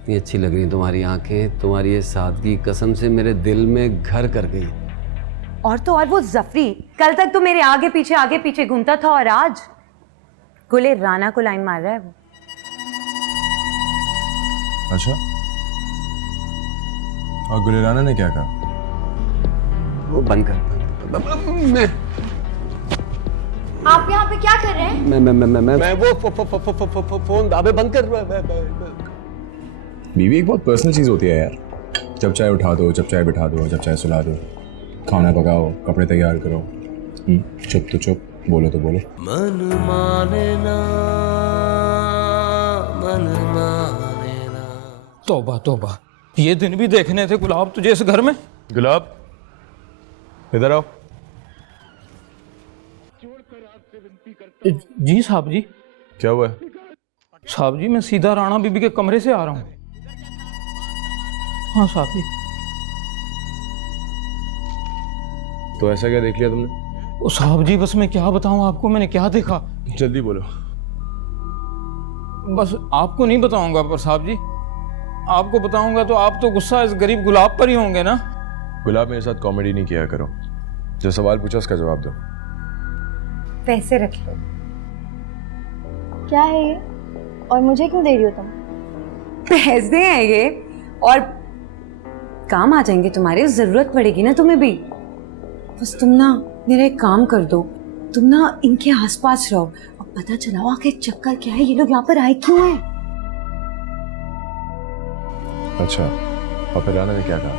इतनी अच्छी लग रही तुम्हारी आंखें, तुम्हारी ये सादगी कसम से मेरे दिल में घर कर गई। और तो और वो जफरी कल तक तो मेरे आगे पीछे घूमता था और आज गुले राना को लाइन मार रहा है वो। अच्छा, और गुले राना ने क्या कहा? वो बंद कर। मैं आप यहाँ पे क्या कर रहे हैं? मैं वो फोन दाबे बंद कर। बीवी एक बहुत पर्सनल चीज होती है यार। जब चाहे उठा दो, जब चाहे बिठा दो, जब चाहे सुला दो, खाना पकाओ, कपड़े तैयार करो। चुप तो चुप, बोलो तो बोलो। मन माने ना, मन माने ना। तौबा तौबा, ये दिन भी देखने थे गुलाब तुझे इस घर में। गुलाब इधर आओ। जी साहब जी। क्या हुआ है? साहब जी मैं सीधा राणा बीबी के कमरे से आ रहा हूँ। हाँ साहब जी। तो ऐसा क्या देख लिया तुमने? ओ साहब जी बस मैं क्या बताऊँ आपको, मैंने क्या देखा। जल्दी बोलो। बस आपको नहीं बताऊंगा, पर साहब जी आपको बताऊंगा तो आप तो गुस्सा इस गरीब गुलाब पर ही होंगे ना। गुलाब मेरे साथ कॉमेडी नहीं किया करो। जो सवाल पूछा उसका जवाब दो। पैसे रख लो। क्या है ये? और मुझे क्यों दे रही हो तुम? पैसे हैं ये, और काम आ जाएंगे तुम्हारे, जरूरत पड़ेगी ना तुम्हें भी। बस तुम ना मेरा एक काम कर दो, तुम ना इनके आसपास रहो और पता चलाओ आखिर चक्कर क्या है, ये लोग यहाँ पर आए क्यों हैं। अच्छा, और फिर राना ने क्या कहा?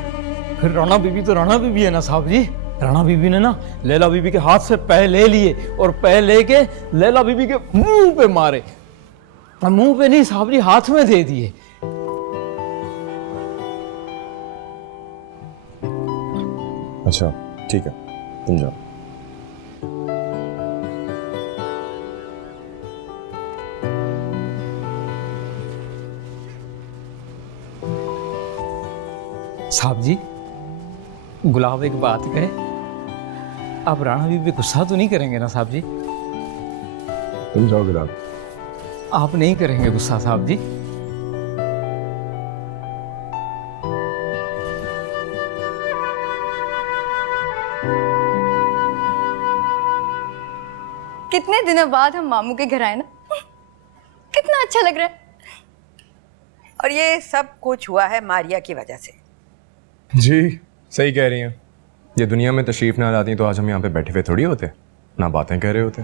फिर राणा बीबी तो राणा बीबी है ना साहब जी। राणा बीबी ने ना लैला बीबी के हाथ से पैसे ले लिए और पैसे लेके लैला बीबी के मुंह पे मारे। मुंह पे नहीं साहब जी, हाथ में दे दिए। अच्छा ठीक है, तुम जाओ। साहब जी गुलाब एक बात कहे, आप राणा बीबी पे गुस्सा तो नहीं करेंगे ना साहब जी? तुम जाओ गुलाब। आप नहीं करेंगे गुस्सा साहब जी? कितने दिनों बाद हम मामू के घर आए ना, कितना अच्छा लग रहा है। और ये सब कुछ हुआ है मारिया की वजह से। जी सही कह रही हैं। ये दुनिया में तशरीफ ना लाती तो आज हम यहाँ पे बैठे हुए थोड़ी होते, ना बातें कह रहे होते।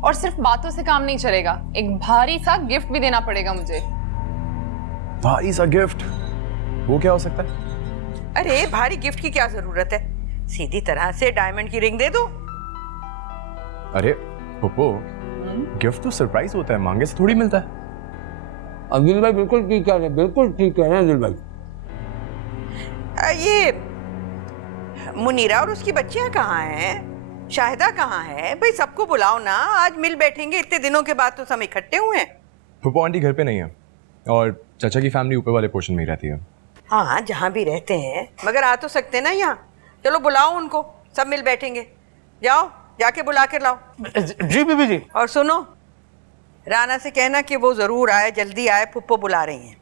और सिर्फ बातों से काम नहीं चलेगा, एक भारी सा गिफ्ट भी देना पड़ेगा मुझे। भारी सा गिफ्ट? वो क्या हो सकता है? अरे भारी गिफ्ट की क्या जरूरत है, सीधी तरह से डायमंड की रिंग दे दो। अरे पुप्पो, गिफ्ट तो सरप्राइज होता है, मांगे से थोड़ी मिलता है। अब्दुल भाई बिल्कुल ठीक कह रहे हैं, बिल्कुल ठीक कह रहे हैं अब्दुल भाई। ये मुनीरा और उसकी बच्चियां कहाँ हैं? शाहिदा कहाँ है? भाई सबको बुलाओ ना, आज मिल बैठेंगे, इतने दिनों के बाद तो सब इकट्ठे हुए हैं। पुप्पो आंटी घर पे नहीं है और चाचा की फैमिली ऊपर वाले पोर्शन में ही रहती है। हाँ जहाँ भी रहते हैं, मगर आ तो सकते ना यहाँ। चलो बुलाओ उनको, सब मिल बैठेंगे। जाओ जाके बुला कर लाओ। जी बीबी जी। और सुनो, राना से कहना कि वो जरूर आए, जल्दी आए, पुप्पो बुला रही हैं।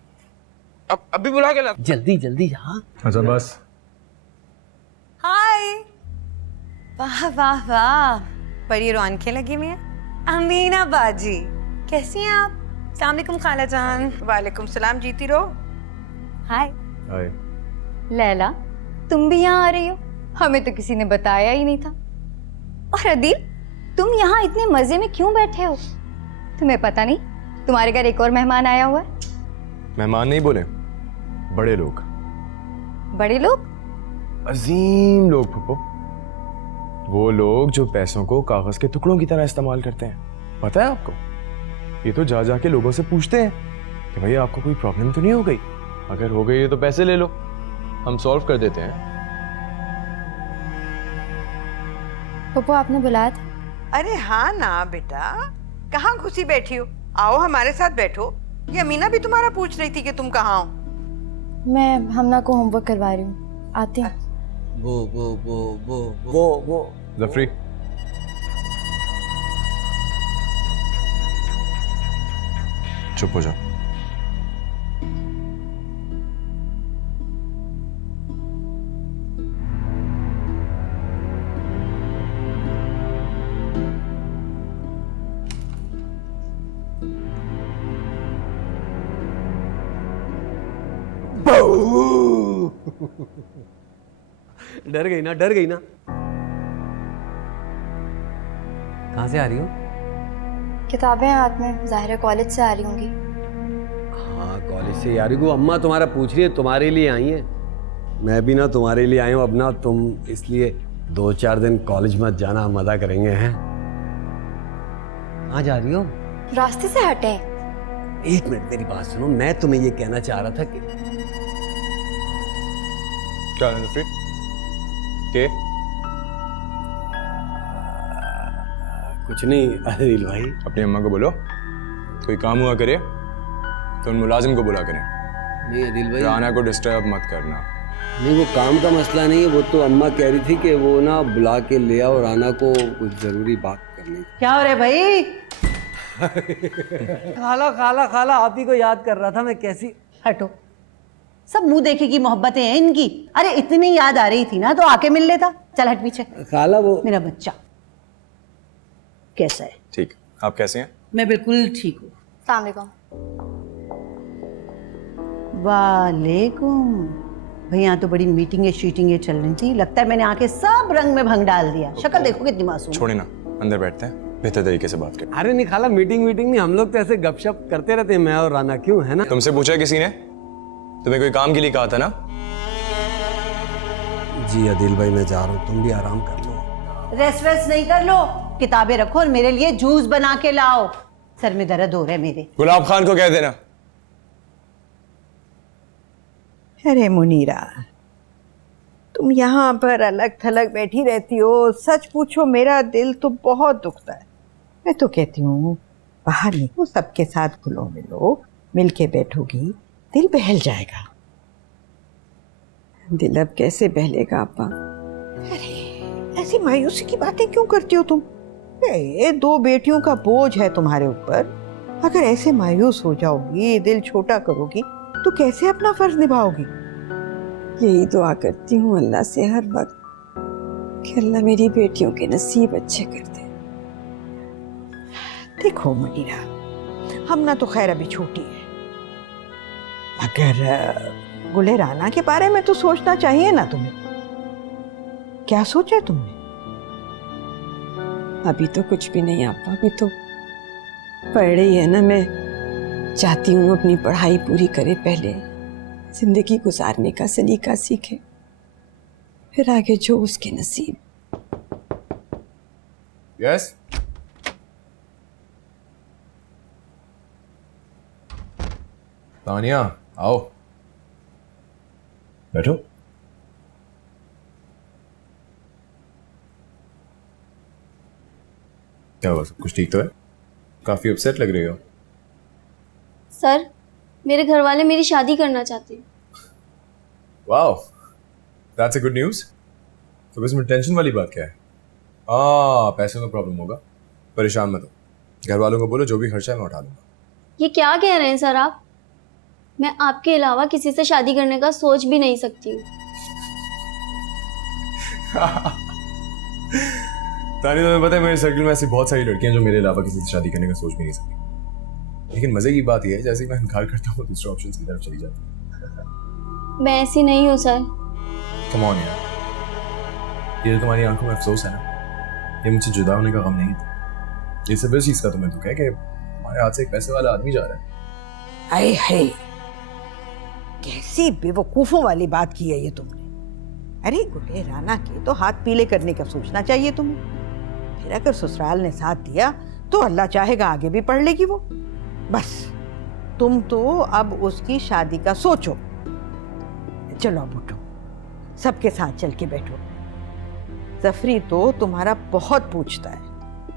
अब अभी बुला के ला। जल्दी जल्दी। हाँ अच्छा बस। हाय, वाह वाह वाह, बड़ी रौनकें लगी हुई हैं। अमीना बाजी कैसी हैं आप? अस्सलाम वालेकुम खाला जान। वालेकुम सलाम, जीती रहो। हाय हाय। लैला, तुम भी यहाँ आ रही हो? हमें तो किसी ने बताया ही नहीं था। और अदील, तुम यहाँ इतने मजे में क्यों बैठे हो? तुम्हें पता नहीं तुम्हारे घर एक और मेहमान आया हुआ है? मेहमान नहीं बोले, बड़े लोग। बड़े लोग? अजीम लोग पुप्पो। वो लोग जो पैसों को कागज के टुकड़ों की तरह इस्तेमाल करते हैं। पता है आपको, ये तो जा जाके लोगों से पूछते हैं कि भाई आपको कोई प्रॉब्लम तो नहीं हो गई? अगर हो गई है तो पैसे ले लो, हम सॉल्व कर देते हैं। पप्पू आपने बुलाया था? अरे हाँ ना बेटा, कहाँ घुसी बैठी हो? आओ हमारे साथ बैठो। ये अमीना भी तुम्हारा पूछ रही थी कि तुम कहाँ हो। मैं हमना को होमवर्क करवा रही हूँ, आती हूँ। वो जफरी, चुप हो जा। डर गई ना, डर गई ना। कहाँ से आ रही हो? किताबें हाथ में, जाहिर है कॉलेज से आ रही होंगी। हाँ, कॉलेज से आ रही हो। अम्मा तुम्हारा पूछ रही है, तुम्हारे लिए आई है। मैं भी ना तुम्हारे लिए आई हूँ। अब ना तुम इसलिए 2-4 दिन कॉलेज मत जाना, मजा करेंगे हैं। कहाँ जा रही हो? रास्ते से हटे। एक मिनट मेरी बात सुनो, मैं तुम्हें ये कहना चाह रहा था कि क्या नजफरी के कुछ नहीं अदिल भाई। अपनी अम्मा को बोलो कोई काम हुआ करे तो उन मुलाजिम को बुला करें। नहीं अदिल भाई, राना को डिस्टर्ब मत करना। नहीं वो काम का मसला नहीं है, वो तो अम्मा कह रही थी कि वो ना बुला के ले आओ राना को, कुछ जरूरी बात करनी। क्या हो रहा है भाई? खाला खाला खाला, आप ही को याद कर रहा था मैं। कैसी? हटो, सब मुंह देखे की मोहब्बतें हैं इनकी। अरे इतनी याद आ रही थी ना तो आके मिल लेता। चल हट पीछे। खाला वो मेरा बच्चा कैसा है? ठीक, आप कैसे हैं? मैं बिल्कुल ठीक हूँ। अस्सलाम वालेकुम। वालेकुम। भाई यहाँ तो बड़ी मीटिंगें शीटिंगें चल रही थी, लगता है मैंने आके सब रंग में भंग डाल दिया। शक्ल देखो कितनी मासूम। छोड़े ना, अंदर बैठते हैं, बेहतर तरीके से बात करें। अरे नहीं खाला, मीटिंग नहीं, हम लोग तो ऐसे गपशप करते रहते हैं, मैं और राना। क्यों है ना? तुमसे पूछा किसी ने? तुम्हें कोई काम के लिए कहा था ना? जी अदिल भाई मैं जा रहा हूँ, तुम भी आराम कर लो। रेस्ट नहीं कर लो, किताबें रखो और मेरे लिए जूस बना के लाओ। सर में दर्द हो रहा है मेरे। गुलाब खान को कह देना। अरे मुनीरा, तुम यहाँ पर अलग थलग बैठी रहती हो। सच पूछो मेरा दिल तो बहुत दुखता है। मैं तो कहती हूँ बाहर निकलो, सबके साथ घुलो मिलो, मिल के बैठोगी, दिल बहल जाएगा। दिल अब कैसे बहलेगा अब्बा? अरे ऐसी मायूसी की बातें क्यों करती हो तुम? ये 2 बेटियों का बोझ है तुम्हारे ऊपर। अगर ऐसे मायूस हो जाओगी, दिल छोटा करोगी, तो कैसे अपना फर्ज निभाओगी? यही दुआ करती हूँ अल्लाह से हर वक्त कि अल्लाह मेरी बेटियों के नसीब अच्छे कर दे। देखो मुनीरा, हम ना तो खैर अभी छोटी है, मगर गुले राना के बारे में तो सोचना चाहिए ना तुम्हें। क्या सोचा तुमने? अभी तो कुछ भी नहीं आपा, अभी तो पढ़ रही है ना। मैं चाहती हूँ अपनी पढ़ाई पूरी करे, पहले जिंदगी गुजारने का सलीका सीखे, फिर आगे जो उसके नसीब। यस तानिया, आओ बैठो। क्या हुआ, सब कुछ ठीक तो है? काफी अपसेट लग रही हो। सर, मेरे घर वाले मेरी शादी करना चाहते हैं। Wow, that's a good news. तो इसमें टेंशन वाली बात क्या है? पैसे का प्रॉब्लम होगा, परेशान मत हो। घर वालों को बोलो जो भी खर्चा है मैं उठा लूंगा। ये क्या कह रहे हैं सर आप? मैं आपके अलावा किसी से शादी करने का सोच भी नहीं सकती हूँ। तानी, तुम्हें पता है मेरे सर्कल में ऐसी बहुत सारी लड़कियां जो मेरे अलावा किसी से शादी करने का सोच भी नहीं सकती। लेकिन मजे की बात यह है, जैसे ही मैं इनकार करता हूँ दूसरे ऑप्शन की तरफ चली जाती है। मैं ऐसी नहीं हूँ सर। कम ऑन यार, ये जो तुम्हारी आंखों में अफसोस है ना, ये मुझसे जुदा होने का गम नहीं था। ये सब इस चीज का तुम्हें दुख है कि हमारे हाथ से एक पैसे वाला आदमी जा रहा है। हाय हाय, कैसी बेवकूफों वाली बात की है ये तुमने। अरे गुले राना के तो हाथ पीले करने का सोचना चाहिए तुम्हें। फिर अगर ससुराल ने साथ दिया तो अल्लाह चाहेगा आगे भी पढ़ लेगी वो। बस तुम तो अब उसकी शादी का सोचो। चलो अब उठो, सबके साथ चल के बैठो। जफरी तो तुम्हारा बहुत पूछता है,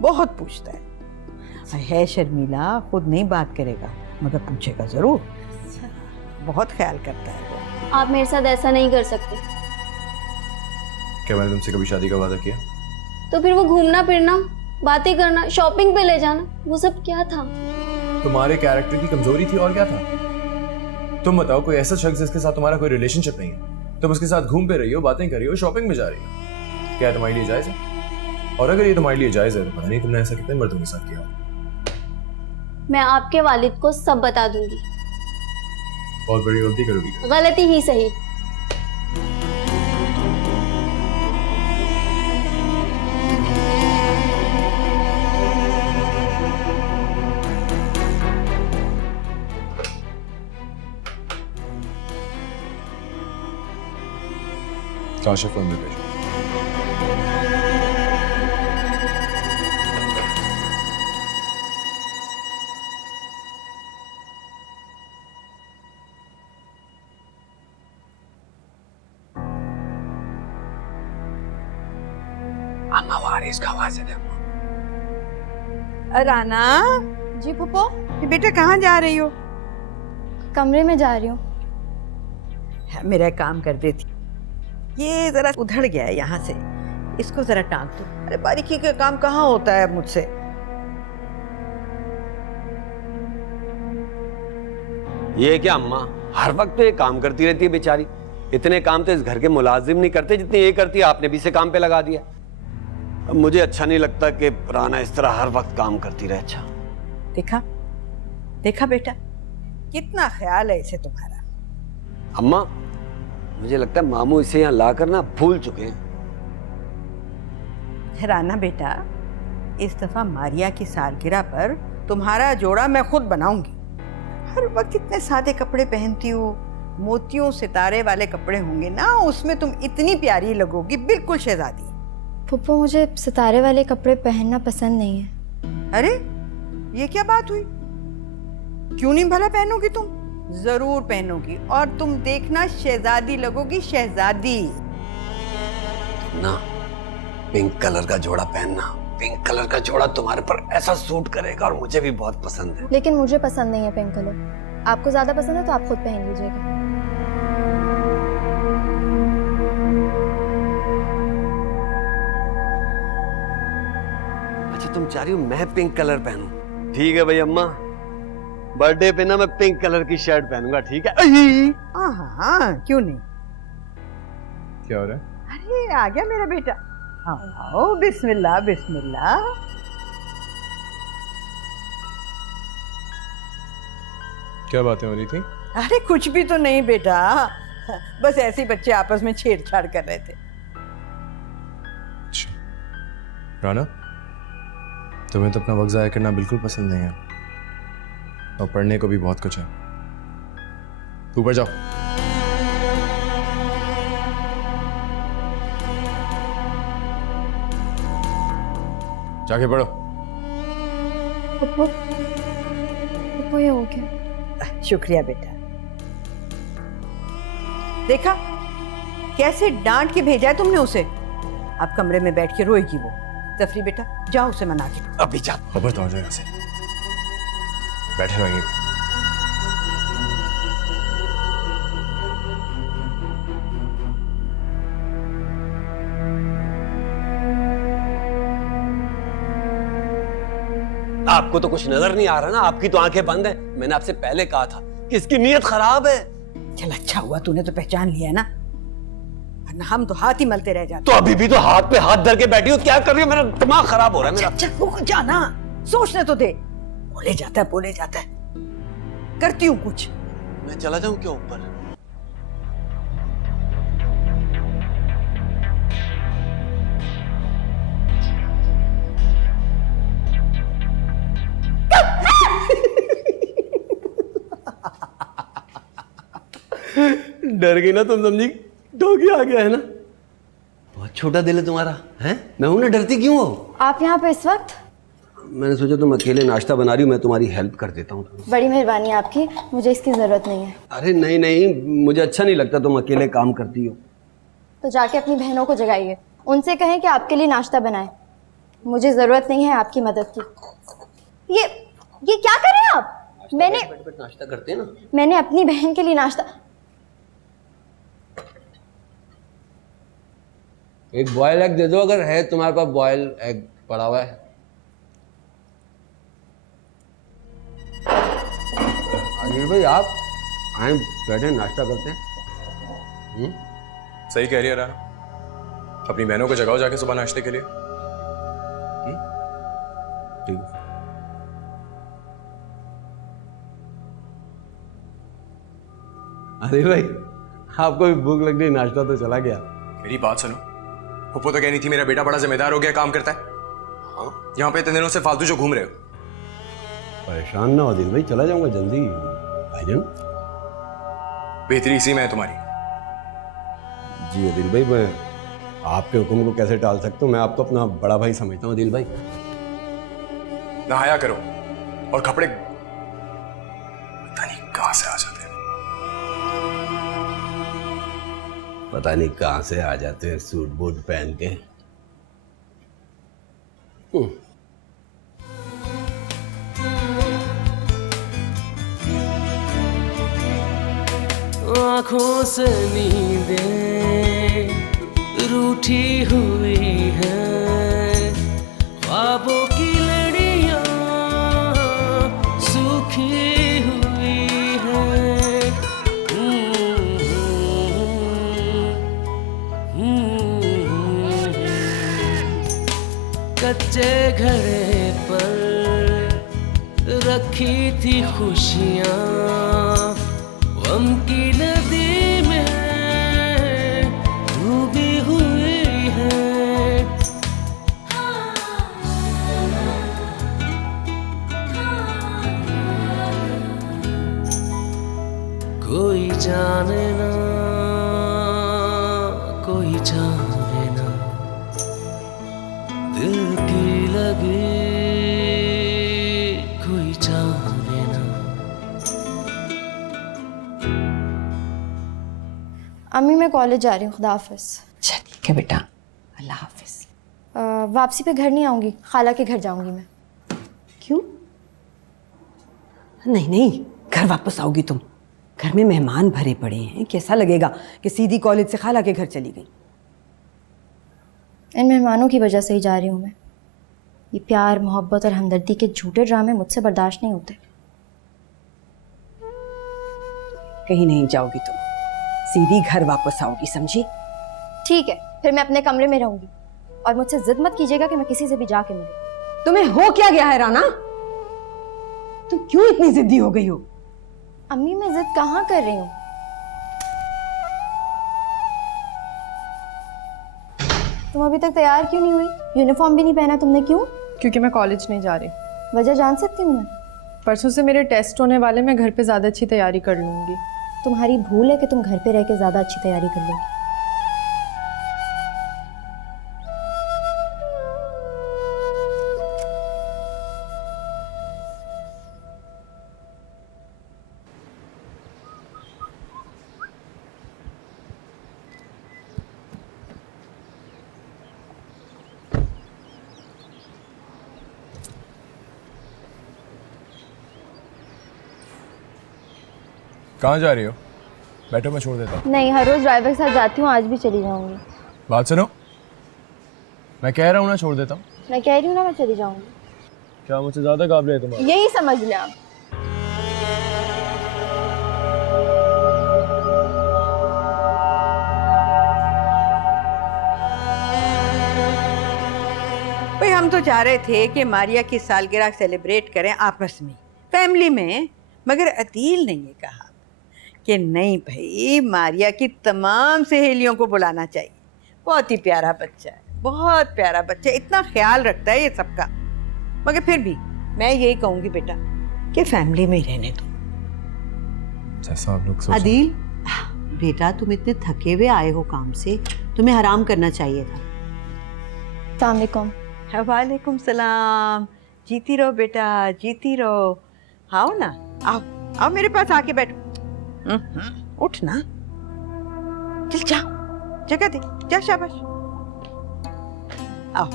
बहुत पूछता है शर्मीला, खुद नहीं बात करेगा मगर पूछेगा जरूर। बहुत ख्याल करता है वो। आप मेरे साथ ऐसा नहीं कर सकते। क्या मैंने तुमसे कभी शादी का वादा किया? तो फिर वो घूमना फिरना, बातें करना, शॉपिंग पे ले जाना, वो सब क्या था? तुम्हारे कैरेक्टर की कमजोरी थी, और क्या था? तुम बताओ, कोई ऐसा शख्स जिसके साथ तुम्हारा कोई रिलेशनशिप नहीं है, तुम उसके साथ घूम पे रही हो, बातें कर रही हो, शॉपिंग में जा रही हो, क्या तुम्हारे लिए जायज है? और अगर ये तुम्हारे लिए जायज है तो पता नहीं तुमने ऐसा कितने मर्दों के साथ किया। मैं आपके वालिद को सब बता दूंगी। बहुत बड़ी गलती करोगी। गलती ही सही। काशिफ को अंदर भेजो। अम्मा वारिस का आवाज है। राना, जी फूफो, ये बेटा कहाँ जा रही हो? कमरे में जा रही हूँ। मेरा एक काम कर देती, ये जरा उधड़ गया है यहाँ से, इसको जरा टांग दो। अरे बारीकी का काम कहाँ होता है मुझसे। ये क्या अम्मा, हर वक्त तो ये काम करती रहती है बेचारी। इतने काम तो इस घर के मुलाजिम नहीं करते जितने ये करती है। आपने भी इसे काम पे लगा दिया। अब मुझे अच्छा नहीं लगता कि राना इस तरह हर वक्त काम करती रहे। अच्छा देखा देखा बेटा, कितना ख्याल है इसे तुम्हारा। अम्मा, मुझे लगता है मामू इसे यहाँ लाकर ना भूल चुके हैं। राना बेटा, इस दफा मारिया की सालगिरह पर तुम्हारा जोड़ा मैं खुद बनाऊंगी। हर वक्त इतने सादे कपड़े पहनती हो, मोतियों सितारे वाले कपड़े होंगे ना, उसमें तुम इतनी प्यारी लगोगी, बिल्कुल शहजादी। फूफो, मुझे सितारे वाले कपड़े पहनना पसंद नहीं है। अरे ये क्या बात हुई? क्यों नहीं भला पहनोगी? तुम जरूर पहनोगी और तुम देखना शहजादी लगोगी, शहजादी। ना पिंक कलर का जोड़ा पहनना, पिंक कलर का जोड़ा तुम्हारे पर ऐसा सूट करेगा और मुझे भी बहुत पसंद है। लेकिन मुझे पसंद नहीं है पिंक कलर। आपको ज्यादा पसंद है तो आप खुद पहन लीजिएगा। अच्छा, तुम चाह रही हो मैं पिंक कलर पहनूं? ठीक है भाई अम्मा, बर्थडे पे ना मैं पिंक कलर की शर्ट पहनूंगा। ठीक है? हाँ, क्यों नहीं। क्या हो रहा है? अरे आ गया मेरा बेटा। आओ, बिस्मिल्लाह बिस्मिल्लाह। क्या बातें हो रही थी? अरे कुछ भी तो नहीं बेटा, बस ऐसे ही बच्चे आपस में छेड़छाड़ कर रहे थे। अच्छा राना, तुम्हें तो अपना वक्त जाया करना बिल्कुल पसंद नहीं है और पढ़ने को भी बहुत कुछ है। ऊपर जाओ। जाके पढ़ो। पप्पू, पप्पू ये हो गया। शुक्रिया बेटा। देखा कैसे डांट के भेजा है तुमने उसे। अब कमरे में बैठ के रोएगी वो। तफरी बेटा, जाओ उसे मना के। अभी जा। खबर तो आ जाए यहाँ से, बैठे रहेंगे। आपको तो कुछ नजर नहीं आ रहा ना, आपकी तो आंखें बंद है। मैंने आपसे पहले कहा था कि इसकी नीयत खराब है। चल अच्छा हुआ तूने तो पहचान लिया ना, वरना हम तो हाथ ही मलते रह जाते। तो अभी भी तो हाथ पे हाथ धर के बैठी हो, क्या कर रही हो? मेरा दिमाग खराब हो रहा है मेरा। अच्छा रुक जा ना, सोचने तो दे। बोले जाता है बोले जाता है। करती हूँ कुछ। मैं चला जाऊं क्या ऊपर? डर गई ना तुम, समझी? डॉगी आ गया है ना। बहुत छोटा दिल है तुम्हारा, है? मैं हूं ना, डरती क्यों हो? आप यहाँ पे इस वक्त? मैंने सोचा तुम अकेले नाश्ता बना रही हो, मैं तुम्हारी हेल्प कर देता हूँ। बड़ी मेहरबानी आपकी, मुझे इसकी जरूरत नहीं है। अरे नहीं नहीं, मुझे अच्छा नहीं लगता तुम अकेले काम करती हो। तो जाके अपनी बहनों को जगाइए, उनसे कहें कि आपके लिए नाश्ता बनाएं। मुझे जरूरत नहीं है आपकी मदद की। ये क्या कर रहे हैं आप? मैंने नाश्ता करते हैं ना। मैंने अपनी बहन के लिए नाश्ता। एक बॉयल एग दे दो अगर है तुम्हारे पास बॉयल एग पड़ा हुआ है। अनिल भाई आप आए, बैठे नाश्ता करते हैं। सही कह रही है राना, अपनी बहनों को जगाओ जाके सुबह नाश्ते के लिए। ठीक है। अरे भाई, आपको भी भूख लग गई, नाश्ता तो चला गया। मेरी बात सुनो, पप्पू तो कहनी थी मेरा बेटा बड़ा जिम्मेदार हो गया, काम करता है। हाँ, यहाँ पे इतने दिनों से फालतू जो घूम रहे हो। परेशान ना हो दिल भाई, चला जाऊंगा जल्दी। भाईजान, बेहतरी इसी में है तुम्हारी। जी दिल भाई, मैं आपके हुक्म को कैसे टाल सकता हूँ? मैं आपको अपना बड़ा भाई समझता हूँ दिल भाई। नहाया करो और कपड़े पता नहीं कहां से आ जाते हैं। पता नहीं कहाँ से आ जाते हैं सूट बूट पहन के। आँखों से नींदें रूठी हुई हैं, ख्वाबों की लड़ियाँ सूखी हुई हैं। कच्चे घड़े पर रखी थी खुशियाँ, गम की नदी में डूबी हुई है। कोई जाने ना, कोई जाने ना, दिल की लगी कोई जाने ना। अम्मी मैं कॉलेज जा रही हूँ, खुदा हाफिज। अच्छा ठीक है बेटा, अल्लाह हाफिज। वापसी पे घर नहीं आऊँगी, खाला के घर जाऊँगी मैं। क्यों? नहीं नहीं, घर वापस आओगी तुम। घर में मेहमान भरे पड़े हैं, कैसा लगेगा कि सीधी कॉलेज से खाला के घर चली गई। इन मेहमानों की वजह से ही जा रही हूँ मैं। ये प्यार मोहब्बत और हमदर्दी के झूठे ड्रामे मुझसे बर्दाश्त नहीं होते। कहीं नहीं जाओगी तुम, सीधी घर वापस आओगी, समझी? ठीक है, फिर मैं अपने कमरे में रहूंगी और मुझसे जिद मत कीजिएगा कि मैं किसी से भी जाके मिलूं। तुम्हें हो क्या गया है राना? तुम क्यों इतनी जिद्दी हो गई हो? अम्मी मैं जिद कहाँ कर रही हूँ? तुम अभी तक तैयार क्यों नहीं हुई? यूनिफॉर्म भी नहीं पहना तुमने, क्यों? क्योंकि मैं कॉलेज नहीं जा रही। वजह जान सकती हूँ मैं? परसों से मेरे टेस्ट होने वाले, मैं घर पे ज़्यादा अच्छी तैयारी कर लूँगी। तुम्हारी भूल है कि तुम घर पे रह के ज़्यादा अच्छी तैयारी कर लोगी। कहाँ जा रही हो? बैठो, मैं छोड़ देता हूँ। नहीं, हर रोज ड्राइवर के साथ जाती हूँ, आज भी चली जाऊंगी। बात सुनो, मैं कह रहा हूँ ना, छोड़ देता हूँ। मैं कह रही हूँ ना, मैं चली जाऊंगी। क्या मुझसे ज्यादा काबिल है तुम्हारा? यही समझ लें आप। भाई हम तो चाह रहे थे कि मारिया की सालगिरह सेलिब्रेट करें आपस में, फैमिली में, मगर अदील ने ये कहा कि नहीं भाई, मारिया की तमाम सहेलियों को बुलाना चाहिए। बहुत ही प्यारा बच्चा है, बहुत प्यारा बच्चा, इतना ख्याल रखता है ये सबका। मगर फिर भी मैं यही कहूँगी बेटा कि फैमिली में ही रहने दो। जैसा आप लोग सोचें। अदील बेटा, तुम इतने थके हुए आए हो काम से, तुम्हें आराम करना चाहिए था। अस्सलाम वालेकुम। वालेकुम सलाम। जीती रहो बेटा, जीती रहो। आओ ना, आओ आओ मेरे पास आके बैठो। उठ ना, चल जा, जगह दे, जा, शाबाश। आओ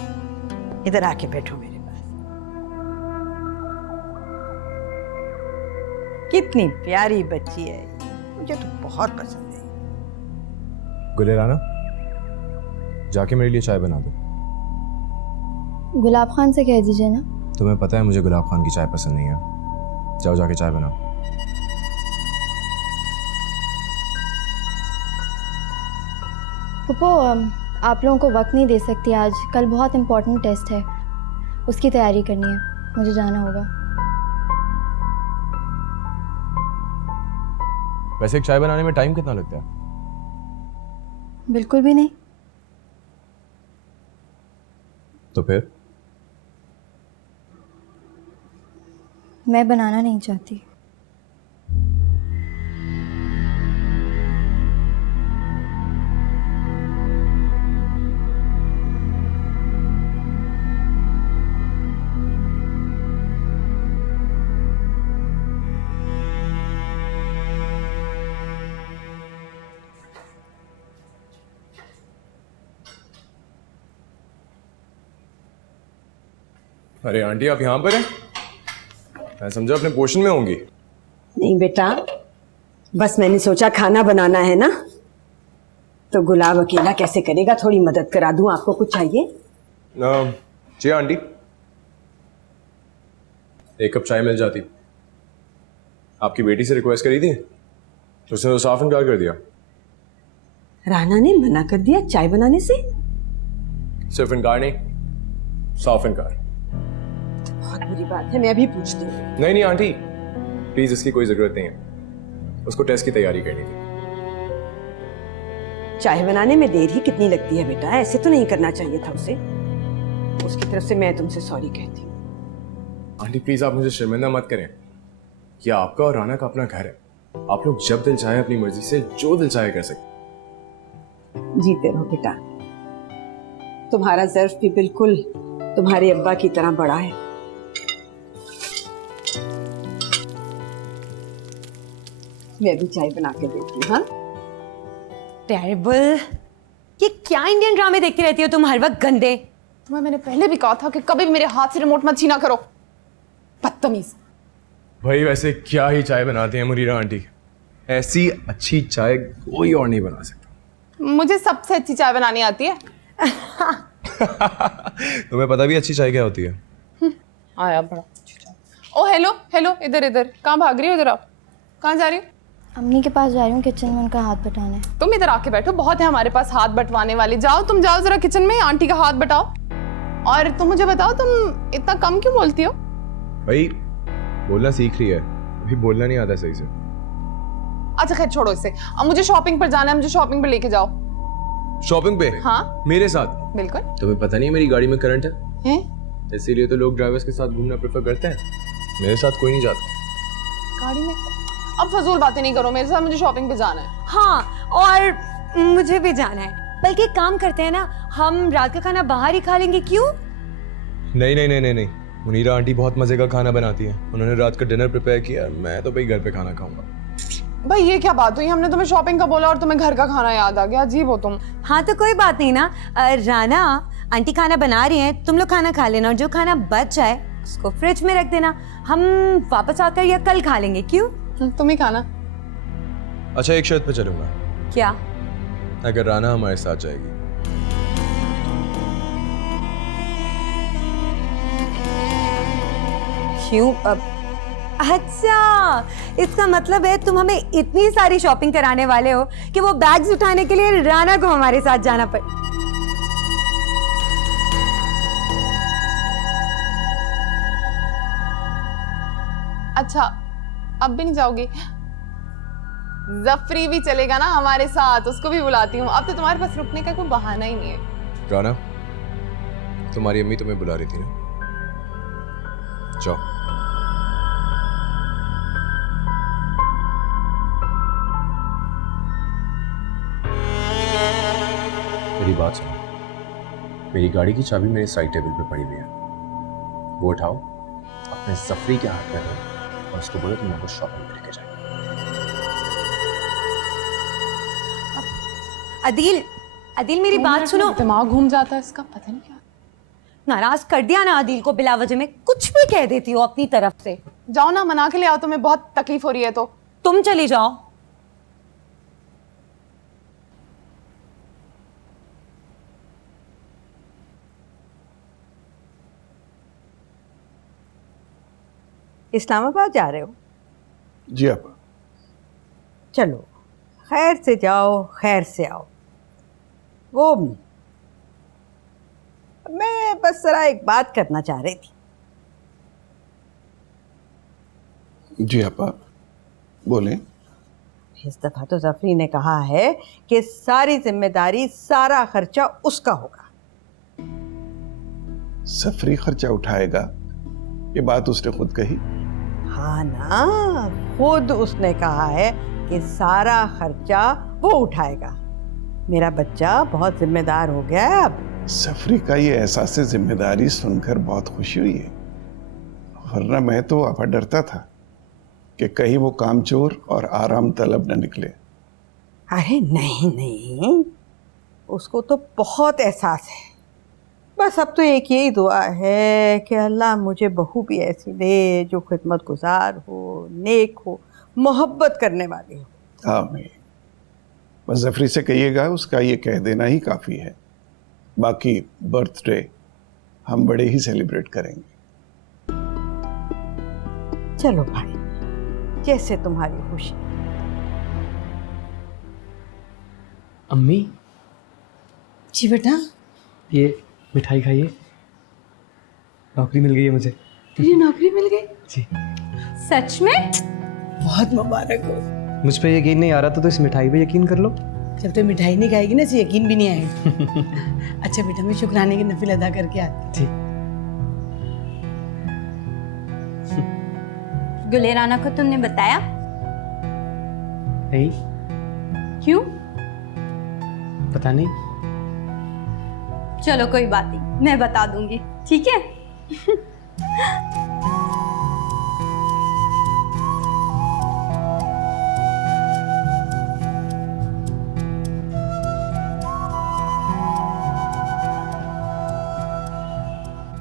इधर आके बैठो मेरे पास। कितनी प्यारी बच्ची है, मुझे तो बहुत पसंद है। गुले राना, जाके मेरे लिए चाय बना दो। गुलाब खान से कह दीजिए ना। तुम्हें पता है मुझे गुलाब खान की चाय पसंद नहीं है। जाओ जाके चाय बनाओ। पप्पू, आप लोगों को वक्त नहीं दे सकती आज, कल बहुत इम्पोर्टेंट टेस्ट है, उसकी तैयारी करनी है, मुझे जाना होगा। वैसे एक चाय बनाने में टाइम कितना लगता है? बिल्कुल भी नहीं। तो फिर मैं बनाना नहीं चाहती। अरे आंटी, आप यहाँ पर हैं? मैं समझा अपने पोर्शन में होंगी। नहीं बेटा, बस मैंने सोचा खाना बनाना है ना, तो गुलाब अकेला कैसे करेगा, थोड़ी मदद करा दूं। आपको कुछ चाहिए? जी आंटी, एक कप चाय मिल जाती। आपकी बेटी से रिक्वेस्ट करी थी तो उसने तो साफ इनकार कर दिया। राना ने मना कर दिया चाय बनाने से? सिर्फ इनकार नहीं, साफ इनकार। बहुत बुरी बात है, मैं अभी पूछती हूँ। नहीं नहीं आंटी, प्लीज, इसकी कोई जरूरत नहीं है। उसको टेस्ट की तैयारी करनी थी। चाय बनाने में देर ही कितनी लगती है बेटा, ऐसे तो नहीं करना चाहिए था उसे। उसकी तरफ से मैं तुमसे सॉरी कहती हूँ। आंटी प्लीज, आप मुझे शर्मिंदा मत करें। ये आपका और राना का अपना घर है। आप लोग जब दिल चाहे अपनी मर्जी से जो दिल चाहे कर सकते। जीते रहो बेटा। तुम्हारा ज़र्फ भी बिल्कुल तुम्हारे अब्बा की तरह बड़ा है। मैं भी चाय बना के देती हूँ। हाँ, टेरिबल। ये क्या इंडियन ड्रामे देखती रहती हो तुम हर वक्त, गंदे। तुम्हें मैंने पहले भी कहा था कि कभी भी मेरे हाथ से रिमोट मत छीना करो, बदतमीज। भाई वैसे क्या ही चाय बनाते हैं मुनीरा आंटी, ऐसी अच्छी चाय कोई और नहीं बना सकता। मुझे सबसे अच्छी चाय बनानी आती है। तुम्हें पता भी अच्छी चाय क्या होती है? आया बड़ा अच्छी चाय। ओ हेलो हेलो, इधर इधर, कहाँ भाग रही हो? इधर आप कहाँ जा रही हो? अम्मी के पास जा रही हूँ, किचन में उनका हाथ बटाने। तुम इधर आके बैठो, बहुत है हमारे पास हाथ बटवाने वाली। जाओ तुम, जाओ जरा किचन में, आंटी का हाथ बटाओ। और तुम मुझे बताओ, तुम इतना कम क्यों बोलती हो? भाई बोलना सीख रही है, अभी बोलना नहीं आता सही से। अच्छा खैर छोड़ो इसे, अब मुझे शॉपिंग पर जाना है, मुझे शॉपिंग पर लेके जाओ। शॉपिंग पे? हाँ मेरे साथ? बिल्कुल। तुम्हें पता नहीं मेरी गाड़ी में करंट है, हैं? इसीलिए तो लोग ड्राइवर्स के साथ घूमना प्रेफर करते हैं। मेरे साथ कोई नहीं जाता गाड़ी में। अब फजूल बातें नहीं करो मेरे साथ, मुझे शॉपिंग पे जाना है। हाँ, और मुझे भी जाना है। बल्कि एक काम करते हैं ना, हम रात का खाना बाहर ही खा लेंगे, क्यों? नहीं नहीं नहीं नहीं नहीं, मुनीरा आंटी बहुत मजे का खाना बनाती है। उन्होंने रात का डिनर प्रिपेयर किया, मैं तो भाई घर पे खाना खाऊंगा। भाई ये क्या बात हुई, हमने तुम्हें शॉपिंग का बोला और तुम्हें घर का खाना याद आ गया, अजीब हो तुम। हाँ तो कोई बात नहीं ना, राना आंटी खाना बना रही हैं, तुम लोग खाना खा लेना, और जो खाना बच जाए उसको फ्रिज में रख देना, हम वापस आकर या कल खा लेंगे, क्यों? तुम ही खाना। अच्छा एक शर्त पे चलूंगा। क्या? अगर राना हमारे साथ जाएगी। क्यों? अच्छा, इसका मतलब है तुम हमें इतनी सारी शॉपिंग कराने वाले हो कि वो बैग्स उठाने के लिए राना को हमारे साथ जाना पड़े। अच्छा अब भी नहीं जाओगी? जफरी भी चलेगा ना हमारे साथ, उसको भी बुलाती हूँ। अब तो तुम्हारे पास रुकने का कोई बहाना ही नहीं है। राना, तुम्हारी अम्मी तुम्हें बुला रही थी ना, जाओ। मेरी बात सुनो, मेरी गाड़ी की चाबी मेरे साइड टेबल पे पड़ी हुई है, वो उठाओ, अपने जफरी के हाथ में दो और उसको बोलो तुम हमको शॉपिंग पे लेके जाए। अदील, अदील मेरी बात सुनो। दिमाग घूम जाता है इसका, पता नहीं क्या। नाराज कर दिया ना अदील को बिला वजह में, कुछ भी कह देती हो अपनी तरफ से। जाओ ना, मना के ले आओ, तुम्हें बहुत तकलीफ हो रही है तो। तुम चली जाओ। इस्लामाबाद जा रहे हो? जी आपा। चलो, खैर से जाओ, खैर से आओ। वो मैं बस जरा एक बात करना चाह रही थी। जी आपा, बोलें। इस दफ़ा तो जफरी ने कहा है कि सारी जिम्मेदारी, सारा खर्चा उसका होगा। सफरी खर्चा उठाएगा, ये बात उसने खुद कही। हाँ ना, खुद उसने कहा है कि सारा खर्चा वो उठाएगा। मेरा बच्चा बहुत जिम्मेदार हो गया है अब। सफरी का ये एहसास जिम्मेदारी सुनकर बहुत खुशी हुई है, वरना मैं तो आपा डरता था कि कहीं वो कामचोर और आराम तलब न निकले। अरे नहीं नहीं, उसको तो बहुत एहसास है। बस अब तो एक यही दुआ है कि अल्लाह मुझे बहू भी ऐसी दे जो खिदमत गुजार हो, नेक हो, मोहब्बत करने वाली हो। आमीन। बस जफरी से कहिएगा उसका ये कह देना ही काफ़ी है, बाकी बर्थडे हम बड़े ही सेलिब्रेट करेंगे। चलो भाई, जैसे तुम्हारी खुशी। अम्मी, जी बेटा, ये मिठाई खाइए, नौकरी मिल गई है मुझे। तुझे नौकरी मिल गई? जी। सच में? बहुत मुबारक हो। मुझ पे यकीन नहीं आ रहा तो इस मिठाई पे यकीन कर लो। जब तक मिठाई नहीं खाएगी ना, इसे यकीन भी नहीं आएगा। अच्छा बेटा, मैं शुक्राने की नफिल अदा करके आती जी। गुलेराना को तुमने बताया? नहीं। क्यों? पता नहीं। चलो कोई बात नहीं, मैं बता दूंगी, ठीक है?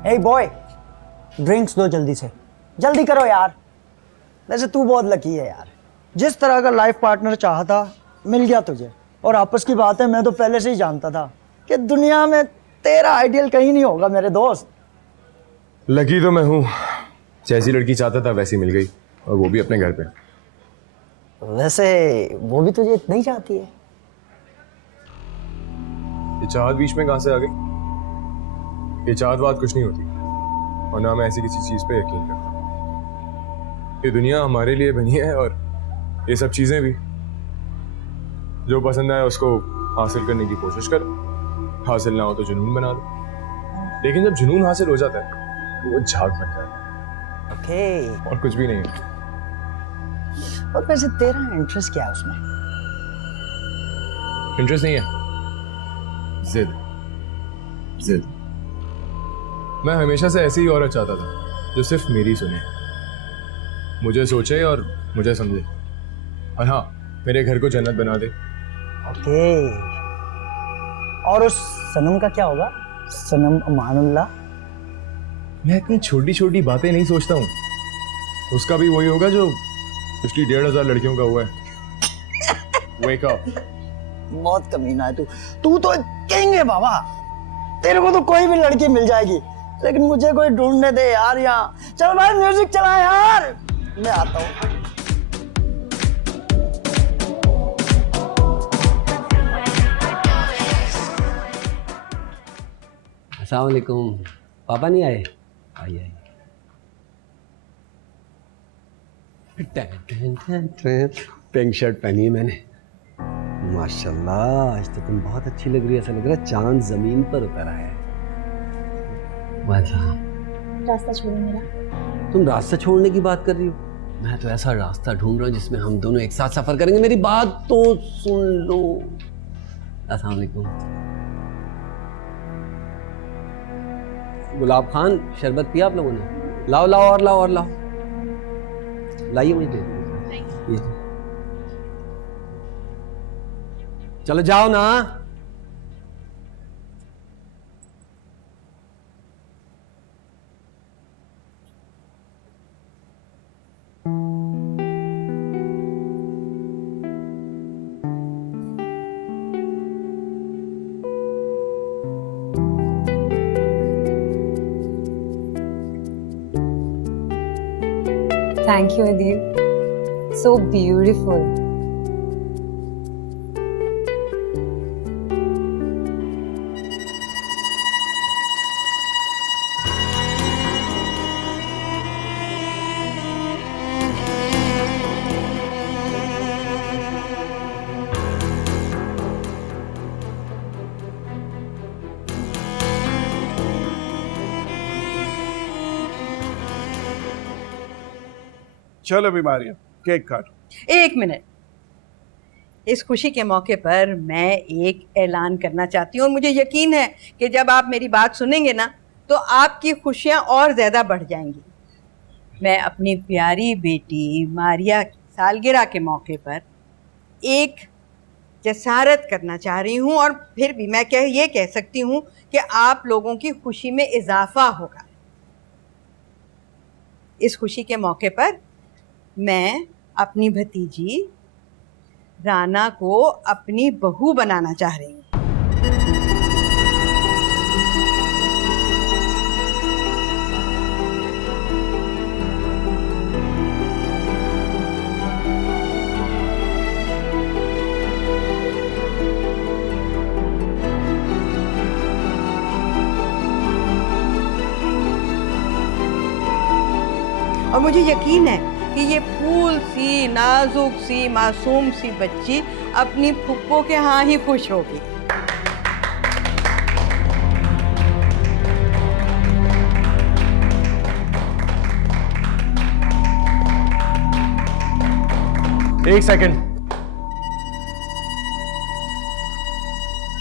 Hey बॉय, ड्रिंक्स दो जल्दी से, जल्दी करो यार। वैसे तू बहुत लकी है यार, जिस तरह का लाइफ पार्टनर चाहता मिल गया तुझे। और आपस की बात है, मैं तो पहले से ही जानता था कि दुनिया में तेरा आइडियल कहीं नहीं होगा मेरे दोस्त। लकी तो मैं हूँ, जैसी लड़की चाहता था वैसी मिल गई, और वो भी अपने घर पे। वैसे वो भी तुझे इतना ही चाहती है। ये चाहत बीच में कहाँ से आ गई? ये चाहत बात कुछ नहीं होती, और ना मैं ऐसी किसी चीज पे यकीन करता। ये दुनिया हमारे लिए बनी है, और ये सब चीजें भी। जो पसंद आए उसको हासिल करने की कोशिश करो, हासिल ना हो तो जुनून बना दो। लेकिन जब जुनून हासिल हो जाता है तो वो झाग बन जाता है। ओके। और कुछ भी नहीं है। और वैसे तेरा इंटरेस्ट क्या है उसमें? इंटरेस्ट नहीं है, जिद। जिद। मैं हमेशा से ऐसी ही औरत चाहता था जो सिर्फ मेरी सुने, मुझे सोचे और मुझे समझे, और हाँ, मेरे घर को जन्नत बना दे। ओके। और उस सनम का क्या होगा? सनम अमानुल्लाह। मैं इतनी छोटी छोटी बातें नहीं सोचता हूँ, उसका भी वही होगा जो पिछली 1500 लड़कियों का हुआ है। Wake up। बहुत कमीना है तू। तू तो किंग है बाबा, तेरे को तो कोई भी लड़की मिल जाएगी, लेकिन मुझे कोई ढूंढने दे यार यहाँ। चल भाई म्यूजिक चला यार, मैं आता हूँ। अस्सलाम वालेकुम। पापा नहीं आए? आइए आइए। पिंक शर्ट पहनी है मैंने। माशाल्लाह, आज तो तुम बहुत अच्छी लग रही है। ऐसा लग रहा है चांद जमीन पर उतर आया है। रास्ता छोड़ो मेरा। तुम रास्ता छोड़ने की बात कर रही हो? मैं तो ऐसा रास्ता ढूंढ रहा हूँ जिसमें हम दोनों एक साथ सफर करेंगे। मेरी बात तो सुन लो। अस्सलाम वालेकुम। गुलाब खान, शरबत पिया आप लोगों ने? लाओ लाओ और लाओ और लाओ। लाइए मुझे। ये चलो जाओ ना। Thank you, Adil. So beautiful. चलो बीमारियां, केक काटो। एक मिनट, इस खुशी के मौके पर मैं एक ऐलान करना चाहती हूँ और मुझे यकीन है कि जब आप मेरी बात सुनेंगे ना तो आपकी खुशियाँ और ज़्यादा बढ़ जाएंगी। मैं अपनी प्यारी बेटी मारिया की सालगिरह के मौके पर एक जसारत करना चाह रही हूँ और फिर भी मैं ये कह सकती हूँ कि आप लोगों की खुशी में इजाफा होगा। इस खुशी के मौके पर मैं अपनी भतीजी राना को अपनी बहू बनाना चाह रही हूँ। और मुझे यकीन है कि ये फूल सी नाजुक सी मासूम सी बच्ची अपनी फुप्पो के यहाँ ही खुश होगी। एक सेकंड,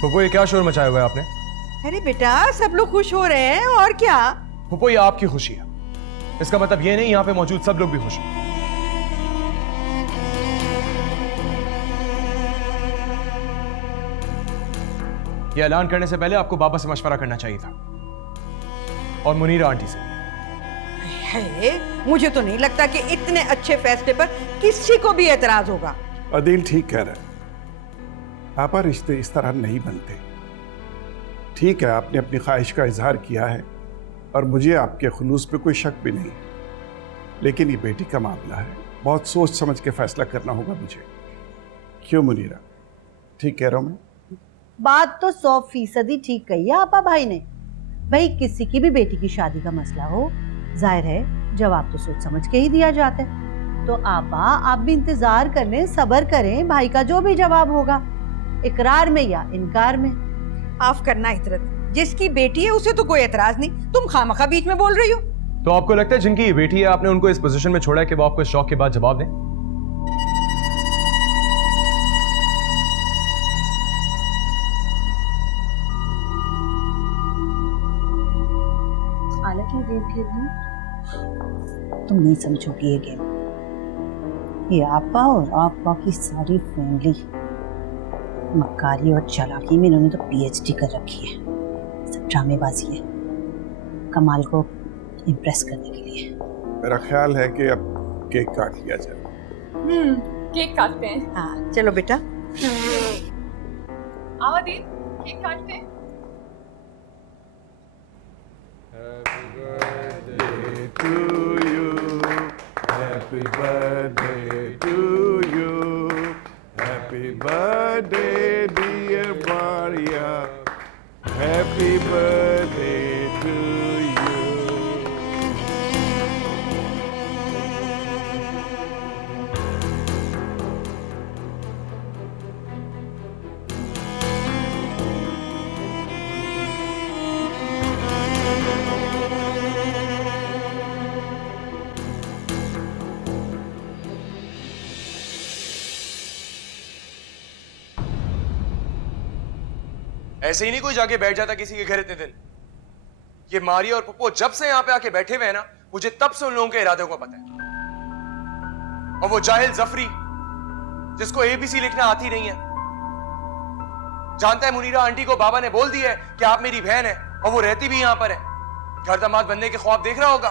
फुप्पो ये क्या शोर मचाया हुआ है आपने? अरे बेटा, सब लोग खुश हो रहे हैं और क्या। फुप्पो ये आपकी खुशी है, इसका मतलब ये नहीं यहाँ पे मौजूद सब लोग भी खुश हैं। ये ऐलान करने से पहले आपको बाबा से मशवरा करना चाहिए था और मुनीरा आंटी से। है, मुझे तो नहीं लगता कि इतने अच्छे फैसले पर किसी को भी एतराज होगा। अदील ठीक कह रहा है, पापा रिश्ते इस तरह नहीं बनते। ठीक है, आपने अपनी ख्वाहिश का इजहार किया है और मुझे आपके खुलूस पे कोई शक भी नहीं, लेकिन ये बेटी का मामला है, बहुत सोच समझ के फैसला करना होगा मुझे। क्यों मुनीरा, ठीक कह रहा हूं मैं? बात तो 100% ठीक कही है आपा भाई ने। भाई किसी की भी बेटी की शादी का मसला हो, जाहिर है जवाब तो सोच समझ के ही दिया जाता है। तो आपा आप भी इंतजार कर लें, सब्र करें, भाई का जो भी जवाब होगा, इकरार में या इनकार में। माफ करना इतरत, जिसकी बेटी है उसे तो कोई एतराज नहीं, तुम खामखा बीच में बोल रही हो। तो आपको लगता है जिनकी ये बेटी है आपने उनको इस पोजीशन में छोड़ा है कि वो आपको इस शौक के बाद जवाब दें? तुम नहीं समझोगी ये गेम। ये आपा और आपा की सारी फैमिली मक्कारी और चालाकी में इन्होंने तो PhD कर रखी है। सब ड्रामेबाजी है, कमाल को इम्प्रेस करने के लिए। मेरा ख्याल है कि अब केक काट लिया जाए। केक काटते हैं। हाँ चलो बेटा। आओ दी, केक काटते हैं। Happy birthday to you, happy birthday dear Maria, happy birthday to you. ऐसे ही नहीं कोई जाके बैठ जाता किसी के घर इतने दिन। ये मारिया और पुप्पो जब से यहां पे आके बैठे हुए हैं ना, मुझे तब से उन लोगों के इरादे को पता है। और वो जाहिल जफरी जिसको ABC लिखना आती नहीं है, जानता है मुनीरा आंटी को बाबा ने बोल दिया है कि आप मेरी बहन है, और वो रहती भी यहां पर है। घर दामाद बनने के ख्वाब देख रहा होगा।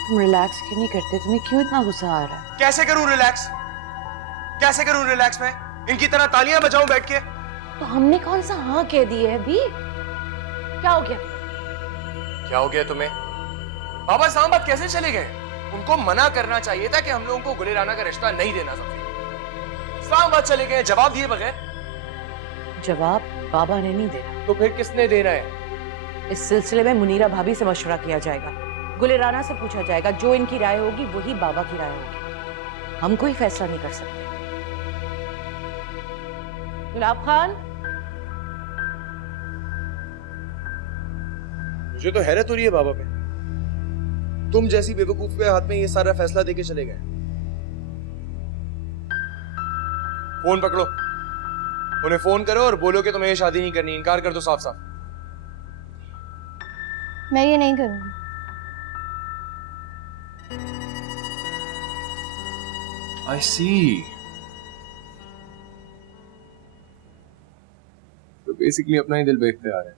तुम रिलैक्स क्यों नहीं करते? तुम्हें क्यों इतना गुस्सा आ रहा है? कैसे करूं रिलैक्स? कैसे करूं रिलैक्स? मैं इनकी तरह तालियां बजाऊं बैठ के? तो हमने कौन सा हाँ कह दिया है अभी? क्या हो गया? क्या हो गया तुम्हें? बाबा इस्लामाबाद कैसे चले गए? उनको मना करना चाहिए था कि हम लोगों को गुलेराना का रिश्ता नहीं देना चाहिए। इस्लामाबाद चले गए जवाब दिए बगैर। जवाब बाबा ने नहीं देना। तो फिर किसने देना है? इस सिलसिले में मुनीरा भाभी से मशवरा किया जाएगा, गुलेराना से पूछा जाएगा, जो इनकी राय होगी वही बाबा की राय होगी। हम कोई फैसला नहीं कर सकते। गुलाब खान, मुझे तो हैरत हो रही है बाबा पे। तुम जैसी बेवकूफ के हाथ में ये सारा फैसला देके चले गए। फोन पकड़ो, उन्हें फोन करो और बोलो कि तुम्हें ये शादी नहीं करनी, इनकार कर दो साफ साफ। मैं ये नहीं करूंगी। I see. तो बेसिकली अपना ही दिल बेचते आ रहे हैं,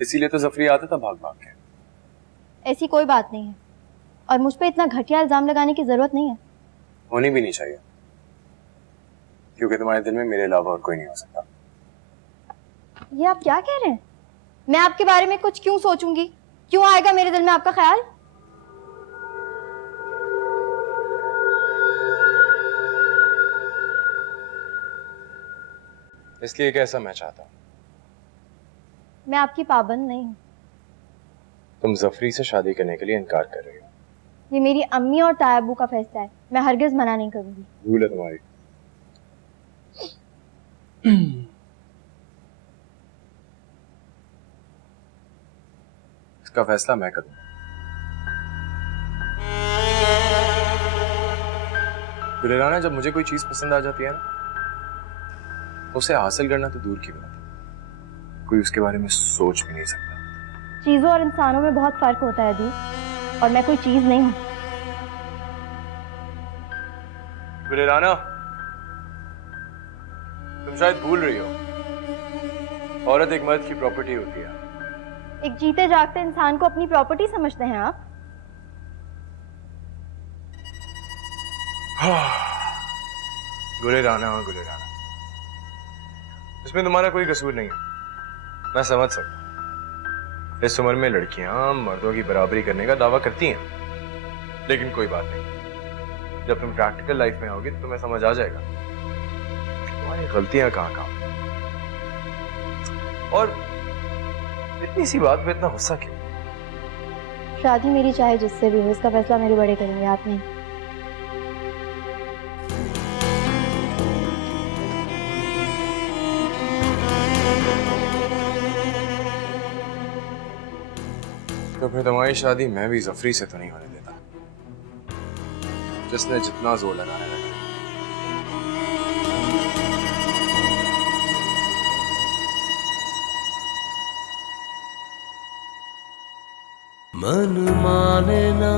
इसीलिए तो जफरी आता था भाग भाग के। ऐसी कोई बात नहीं है और मुझ पे इतना घटिया इल्जाम लगाने की जरूरत नहीं है। होनी भी नहीं चाहिए, क्योंकि तुम्हारे दिल में मेरे अलावा और कोई नहीं हो सकता। ये आप क्या कह रहे हैं? मैं आपके बारे में कुछ क्यों सोचूंगी? क्यों आएगा मेरे दिल में आपका ख्याल? इसलिए कैसा मैं चाहता हूं। मैं आपकी पाबंद नहीं हूँ। तुम जफरी से शादी करने के लिए इनकार कर रही हो। ये मेरी अम्मी और तायाबू का फैसला है, मैं हरगिज मना नहीं करूंगी। भूल है तुम्हारी। इसका फैसला मैं करूंगा। गुलेराना, जब मुझे कोई चीज पसंद आ जाती है ना, उसे हासिल करना तो दूर की बात है, कोई उसके बारे में सोच भी नहीं सकता। चीजों और इंसानों में बहुत फर्क होता है दी, और मैं कोई चीज नहीं हूँ। गुलेराना, तुम शायद भूल रही हो, औरत एक मर्द की प्रॉपर्टी होती है। एक जीते जागते इंसान को अपनी प्रॉपर्टी समझते हैं आप? गुलेराना, गुलेराना, इसमें तुम्हारा कोई कसूर नहीं है, मैं समझ सकता हूं। इस उम्र में लड़कियां मर्दों की बराबरी करने का दावा करती हैं, लेकिन कोई बात नहीं, जब तुम प्रैक्टिकल लाइफ में आओगे तो तुम्हें समझ आ जाएगा तुम्हारी गलतियां कहाँ कहाँ। और इतनी सी बात पे इतना गुस्सा क्यों? शादी मेरी चाहे जिससे भी हो, इसका फैसला मेरे बड़े करेंगे, आप नहीं। तो फिर तुम्हारी शादी मैं भी जफरी से तो नहीं होने देता, जिसने जितना जोर लगाने लगा। मन माने ना